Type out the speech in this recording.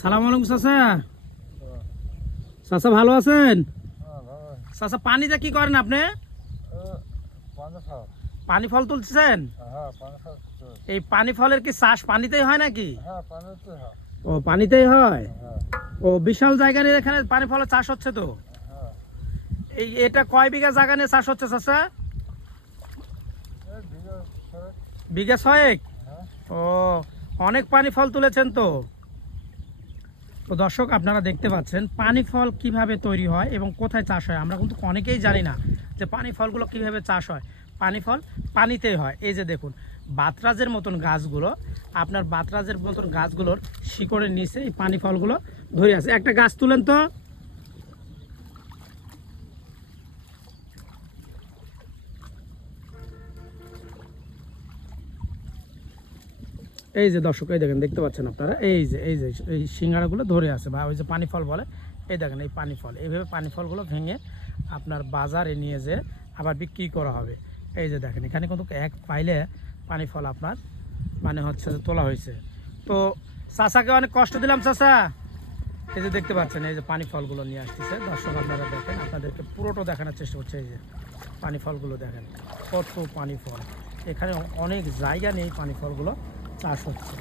সালাম আলাইকুম চাচা। চাচা ভালো আছেন? চাচা পানিতে কি করেন আপনি? পানি ফল তুলছেন? এই পানি ফলের কি চাষ পানিতেই হয় নাকি? ও পানিতেই হয়। ও বিশাল জায়গা নিয়ে এখানে পানি ফলের চাষ হচ্ছে তো। এটা কয় বিঘা জায়গা নিয়ে চাষ হচ্ছে চাচা? বিঘা 6। ও অনেক পানি ফল তুলেছেন তো। তো দর্শক আপনারা দেখতে পাচ্ছেন পানি ফল কিভাবে তৈরি হয় এবং কোথায় চাষ হয়। আমরা কিন্তু অনেকেই জানি না যে পানি ফলগুলো কিভাবে চাষ হয়। পানি ফল পানিতেই হয়। এই যে দেখুন বাতরাজের মতন গাছগুলো, আপনার বাতরাজের মতন গাছগুলোর শিকড়ের নিচে এই পানি ফলগুলো ধরে আছে। একটা গাছ তুলেন তো। এই যে দর্শক এই দেখেন, দেখতে পাচ্ছেন আপনারা, এই যে এই সিঙ্গারাগুলো ধরে আছে বা ওই যে পানি ফল বলে। এই দেখেন এই পানি ফল, এইভাবে পানি ফলগুলো ভেঙে আপনার বাজারে নিয়ে যেয়ে আবার বিক্রি করা হবে। এই যে দেখেন এখানে কিন্তু এক পাইলে পানি ফল আপনার মানে হচ্ছে যে তোলা হয়েছে। তো চাচাকে অনেক কষ্ট দিলাম চাচা। এই যে দেখতে পাচ্ছেন এই যে পানি ফলগুলো নিয়ে আসতেছে। দর্শক আপনারা দেখেন, আপনাদেরকে পুরোটা দেখানোর চেষ্টা করছে। এই যে পানি ফলগুলো দেখেন, কত পানি ফল। এখানে অনেক জায়গা নিয়ে পানি ফলগুলো চাষ হচ্ছে।